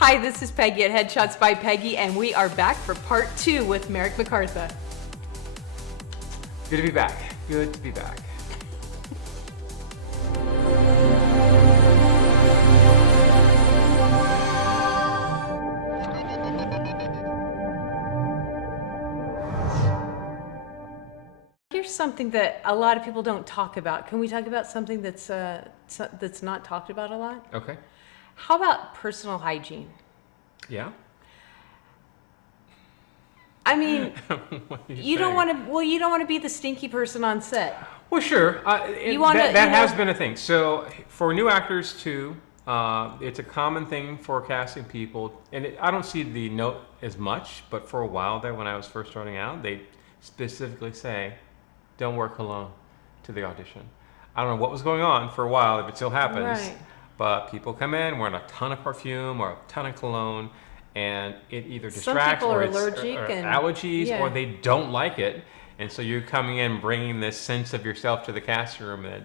Hi, this is Peggy at Headshots by Peggy, and we are back for part 2 with Merrick McCartha. Good to be back. Good to be back. Here's something that a lot of people don't talk about. Can we talk about something that's not talked about a lot? Okay. How about personal hygiene? Yeah. I mean, What are you don't want to. Well, you don't want to be the stinky person on set. Well, sure. That has been a thing. So for new actors too, it's a common thing for casting people, and I don't see the note as much. But for a while there, when I was first starting out, they specifically say, "Don't wear cologne to the audition." I don't know what was going on for a while, if it still happens. Right. But people come in wearing a ton of perfume or a ton of cologne, and it either Some distracts people or are it's allergic or and- allergies, yeah. or they don't like it. And so you're coming in bringing this sense of yourself to the casting room, and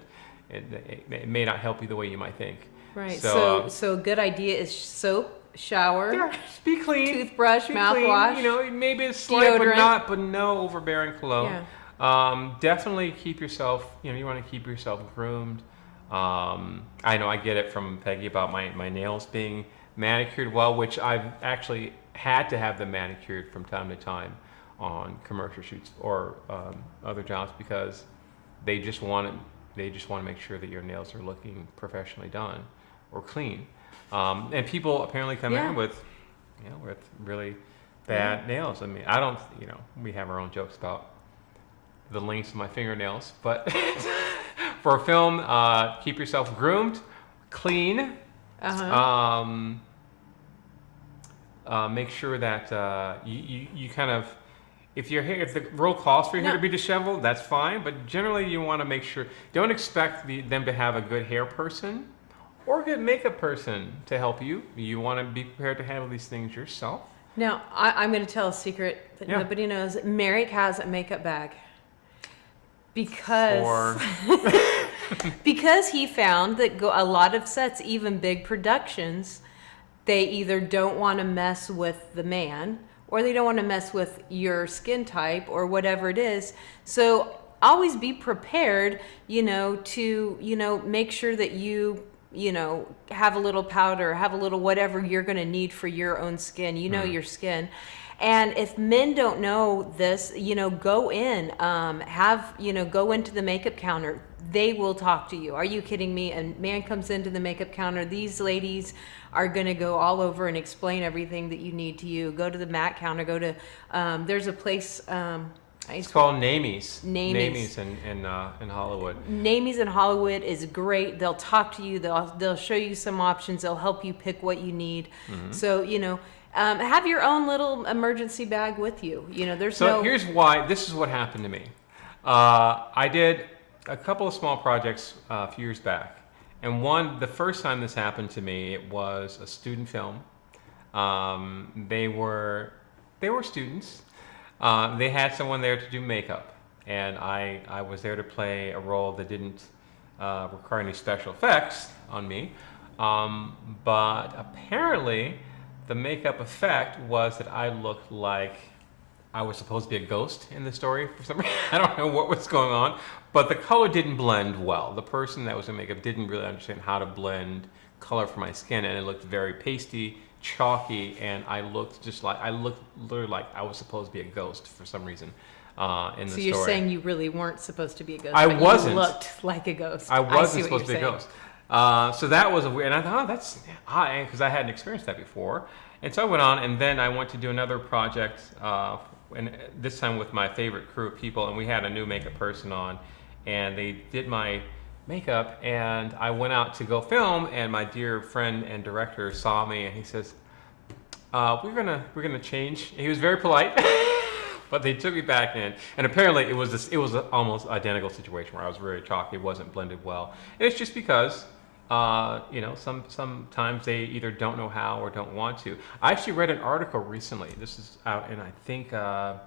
it may not help you the way you might think. Right. So, So a good idea is soap, shower, yeah, just be clean. toothbrush, Be mouthwash. clean. You know, maybe it's slight, deodorant. but no overbearing cologne. Yeah. Definitely keep yourself. You want to keep yourself groomed. I know I get it from Peggy about my nails being manicured well, which I've actually had to have them manicured from time to time on commercial shoots or other jobs, because they just want to make sure that your nails are looking professionally done or clean. And people apparently come in with really bad nails. I mean, I don't. We have our own jokes about the lengths of my fingernails, but for a film, keep yourself groomed, clean. Make sure that you kind of, if the role calls for your hair to be disheveled, that's fine. But generally, you want to make sure, don't expect them to have a good hair person or a good makeup person to help you. You want to be prepared to handle these things yourself. Now, I'm going to tell a secret that nobody knows. Merrick has a makeup bag. Because he found that a lot of sets, even big productions, they either don't want to mess with the man, or they don't want to mess with your skin type or whatever it is. So always be prepared, to make sure that you have a little powder, have a little whatever you're going to need for your own skin. Your skin. And if men don't know this, go in, go into the makeup counter. They will talk to you. Are you kidding me? A man comes into the makeup counter. These ladies are going to go all over and explain everything that you need to you. Go to the MAC counter. Go to, there's a place. It's called Namies. Namies in Hollywood. Namies in Hollywood is great. They'll talk to you. They'll show you some options. They'll help you pick what you need. Mm-hmm. So, have your own little emergency bag with you. Here's why. This is what happened to me. I did a couple of small projects a few years back, and the first time this happened to me, it was a student film. They were students. They had someone there to do makeup, and I was there to play a role that didn't require any special effects on me, but apparently the makeup effect was that I looked like I was supposed to be a ghost in the story for some reason. I don't know what was going on, but the color didn't blend well. The person that was in makeup didn't really understand how to blend color for my skin, and it looked very pasty, chalky, and I looked literally like I was supposed to be a ghost for some reason in the story. So you're saying you really weren't supposed to be a ghost? I wasn't. You looked like a ghost. I wasn't supposed to be a ghost. So that was weird, and I thought, that's odd, because I hadn't experienced that before. And so I went on, and then I went to do another project, and this time with my favorite crew of people, and we had a new makeup person on, and they did my makeup, and I went out to go film, and my dear friend and director saw me, and he says, we're gonna change. He was very polite. But they took me back in, and apparently it was an almost identical situation where I was very chalky, it wasn't blended well, and it's just because sometimes they either don't know how or don't want to. I actually read an article recently. This is out in, I think, a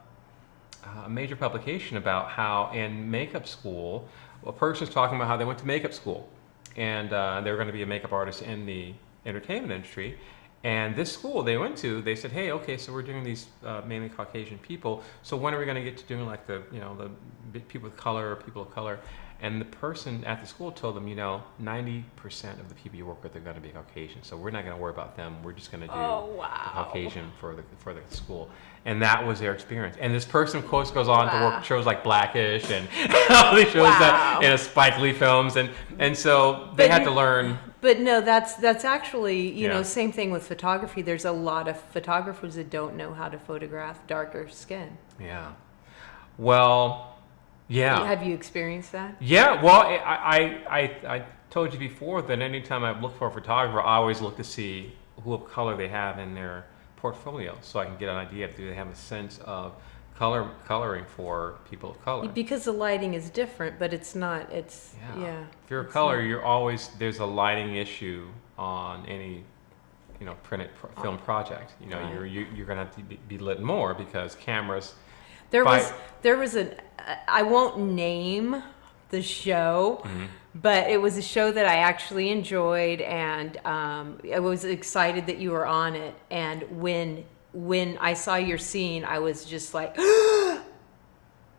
major publication about how in makeup school, a person's talking about how they went to makeup school, and they were going to be a makeup artist in the entertainment industry, And this school they went to, they said, hey, okay, so we're doing these mainly Caucasian people. So when are we going to get to doing like the people with color or people of color? And the person at the school told them, 90% of the people you work with are going to be Caucasian. So we're not going to worry about them. We're just going to do the Caucasian for the school. And that was their experience. And this person, of course, goes on to work shows like Blackish and all these shows that Spike Lee films. And so they had to learn. But no, that's actually, same thing with photography. There's a lot of photographers that don't know how to photograph darker skin. Yeah. Well, yeah. Have you experienced that? Yeah. Well, I told you before that anytime I look for a photographer, I always look to see who of color they have in their portfolio, so I can get an idea if do they have a sense of coloring for people of color. Because the lighting is different, but it's not. It's If you're of color, not. There's a lighting issue on any printed film project. You're gonna have to be lit more because cameras. There was I won't name the show. Mm-hmm. But it was a show that I actually enjoyed, and I was excited that you were on it. And when I saw your scene, I was just like,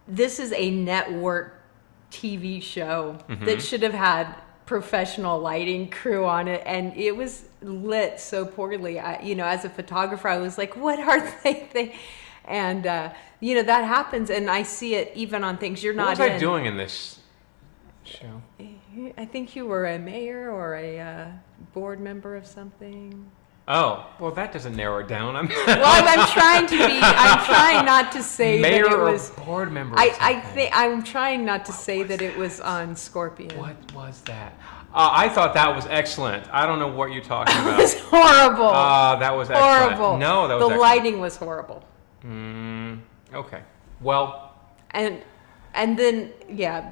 this is a network TV show that should have had professional lighting crew on it, and it was lit so poorly. As a photographer, I was like, what are they? And that happens, and I see it even on things you're not in. What was I doing in this show? I think you were a mayor or a board member of something. Oh, well, that doesn't narrow it down. I'm trying not to say mayor that it was or board member. I'm trying not to say that it was on Scorpion. What was that? I thought that was excellent. I don't know what you're talking about. It was horrible. That was excellent. Horrible. No, that was the excellent. lighting was horrible. Okay. Well. And then,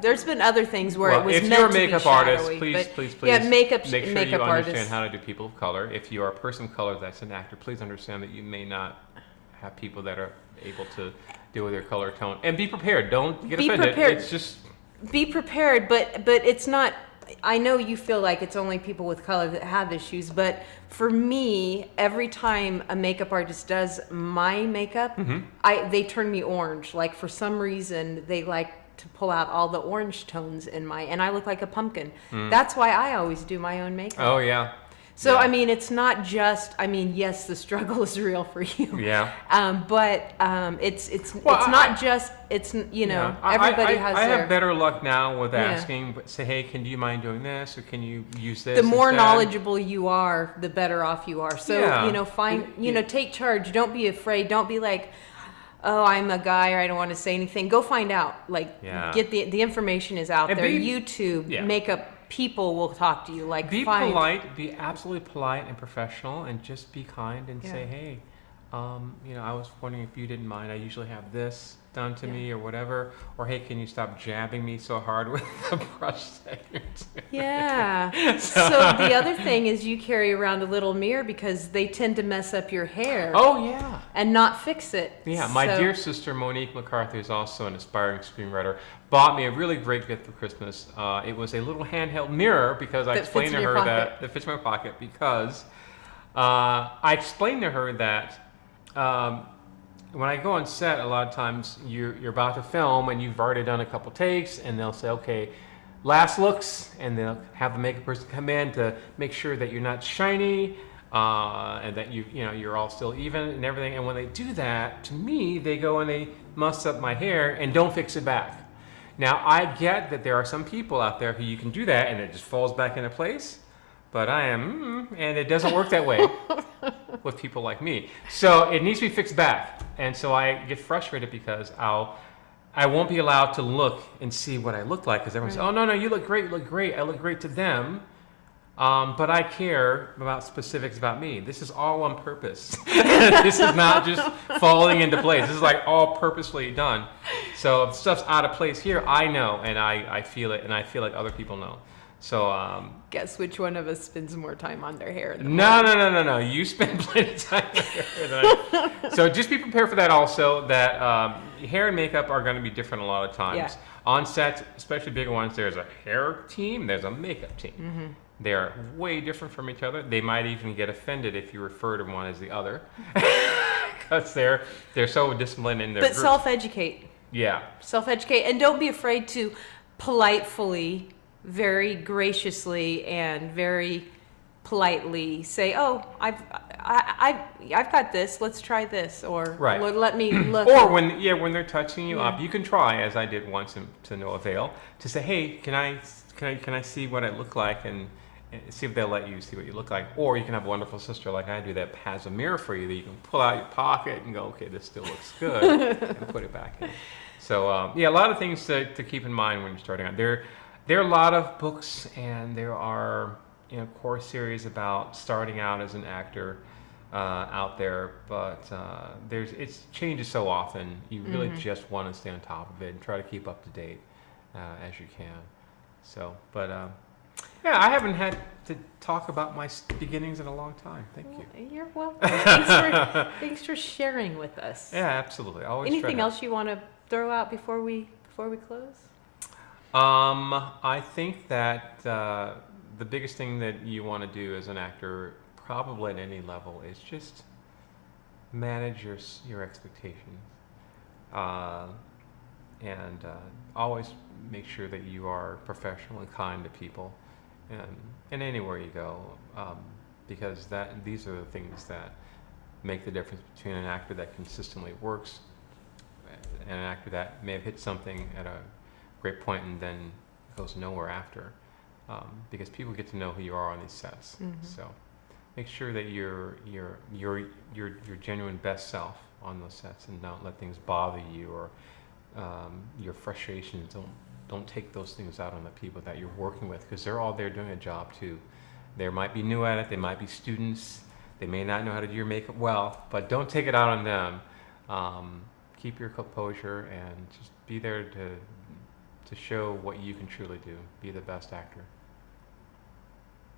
there's been other things where it was meant to be shadowy. If you're a makeup artist, please make sure you makeup understand how to do people of color. If you are a person of color that's an actor, please understand that you may not have people that are able to deal with their color tone. And be prepared. Don't get offended. Prepared. It's just... Be prepared, but it's not... I know you feel like it's only people with color that have issues, but for me, every time a makeup artist does my makeup, they turn me orange. Like, for some reason, they like to pull out all the orange tones and I look like a pumpkin. That's why I always do my own makeup. Oh, yeah. So, it's not just, yes, the struggle is real for you. Yeah. But everybody has I have better luck now with asking, but say, hey, can you mind doing this, or can you use this? The more instead? knowledgeable you are, the better off you are. So, take charge. Don't be afraid. Don't be like, oh, I'm a guy, or I don't want to say anything. Go find out. Get the information is out there. YouTube, makeup. People will talk to you. Polite, be absolutely polite and professional, and just be kind and say, hey, I was wondering if you didn't mind. I usually have this done to me or whatever. Or, hey, can you stop jabbing me so hard with the brush that you're doing? Yeah. So the other thing is you carry around a little mirror because they tend to mess up your hair. Oh, yeah. And not fix it. Yeah. My dear sister, Monique McCartha, is also an aspiring screenwriter, bought me a really great gift for Christmas. It was a little handheld mirror because I explained to her that it fits in my pocket because I explained to her that when I go on set, a lot of times you're about to film and you've already done a couple takes, and they'll say, okay, last looks, and they'll have the makeup person come in to make sure that you're not shiny and that you're all still even and everything. And when they do that, to me, they go and they muss up my hair and don't fix it back. Now, I get that there are some people out there who you can do that and it just falls back into place, but and it doesn't work that way with people like me. So it needs to be fixed back. And so I get frustrated because I won't be allowed to look and see what I look like because everyone says, oh, no, you look great, I look great to them. But I care about specifics about me. This is all on purpose. This is not just falling into place. This is all purposefully done. So if stuff's out of place here, I know, and I feel it, and I feel like other people know. So guess which one of us spends more time on their hair? No. You spend plenty of time on your hair than I do. So just be prepared for that also, that hair and makeup are going to be different a lot of times. Yeah. On sets, especially bigger ones, there's a hair team, there's a makeup team. They are way different from each other. They might even get offended if you refer to one as the other, because they're so disciplined in their But groups. self-educate. Yeah. Self-educate, and don't be afraid to politely, very graciously, and very politely say, "Oh, I've got this. Let's try this," or Right. Let me look." Or when they're touching you Yeah. up, you can try, as I did once to no avail, to say, "Hey, can I see what I look like?" and see if they'll let you see what you look like. Or you can have a wonderful sister like I do that has a mirror for you that you can pull out your pocket and go, "Okay, this still looks good," and put it back in. So a lot of things to keep in mind when you're starting out. There are a lot of books, and there are course series about starting out as an actor out there, but it changes so often. You really just want to stay on top of it and try to keep up to date as you can. So, but yeah, I haven't had to talk about my beginnings in a long time. Thank you. You're welcome. Thanks for sharing with us. Yeah, absolutely. Always. Anything else you want to throw out before we close? I think that the biggest thing that you want to do as an actor, probably at any level, is just manage your expectations, and always make sure that you are professional and kind to people, and anywhere you go, because these are the things that make the difference between an actor that consistently works and an actor that may have hit something at a great point and then goes nowhere after, because people get to know who you are on these sets. So make sure that you're your genuine best self on those sets, and don't let things bother you, or your frustrations. Don't take those things out on the people that you're working with, because they're all there doing a job too. They might be new at it. They might be students. They may not know how to do your makeup well, but don't take it out on them. Keep your composure and just be there to show what you can truly do. Be the best actor.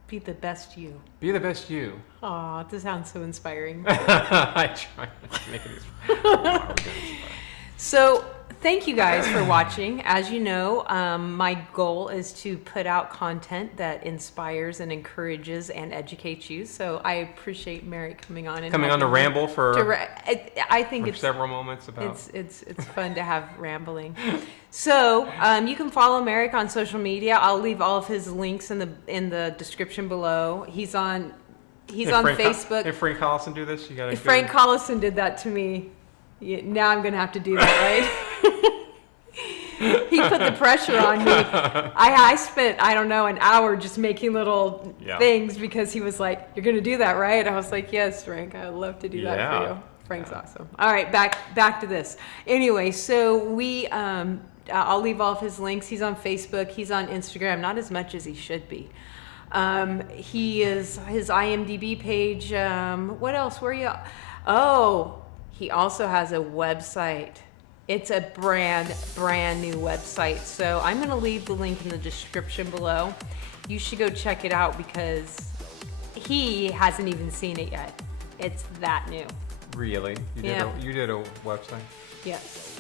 Be the best you. Be the best you. Aw, this sounds so inspiring. I try not to make it So, thank you guys for watching. As you know, my goal is to put out content that inspires and encourages and educates you. So I appreciate Merrick coming on and on to helping me ramble for I think it's several moments about. It's fun to have rambling. So you can follow Merrick on social media. I'll leave all of his links in the description below. He's on Facebook. If Frank Collison do this, you gotta. If Frank Collison did that to me, now I'm gonna have to do that, right? He put the pressure on me. I spent, I don't know, an hour just making little things because he was like, "You're gonna do that, right?" I was like, "Yes, Frank, I'd love to do that for you." Frank's awesome. All right, back to this. Anyway, so I'll leave all of his links. He's on Facebook. He's on Instagram. Not as much as he should be. He is his IMDb page. What else? Where you? Oh, he also has a website. It's a brand new website. So I'm going to leave the link in the description below. You should go check it out because he hasn't even seen it yet. It's that new. Really? You did a website? Yes.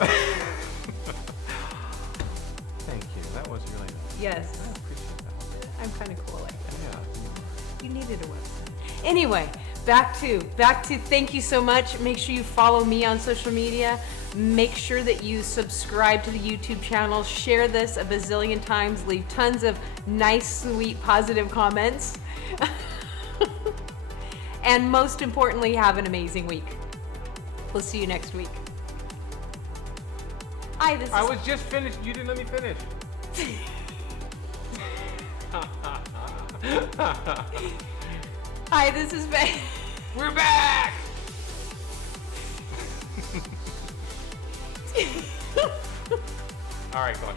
Thank you. That was really nice. Yes. I appreciate that. I'm kind of cool like that. Yeah. You needed a website. Anyway, back to thank you so much. Make sure you follow me on social media. Make sure that you subscribe to the YouTube channel. Share this a bazillion times. Leave tons of nice, sweet, positive comments. And most importantly, have an amazing week. We'll see you next week. Hi, I was just finished. You didn't let me finish. Hi, this is Peggy. We're back! All right, go on.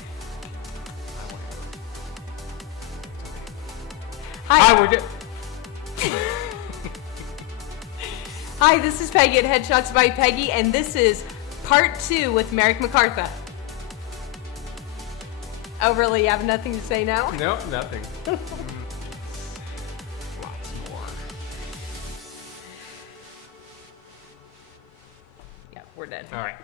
Hi. We're just... Hi, this is Peggy at Headshots by Peggy, and this is part 2 with Merrick McCartha. Oh, really? You have nothing to say now? Nope, nothing. Lots more. Yeah, we're done. All right.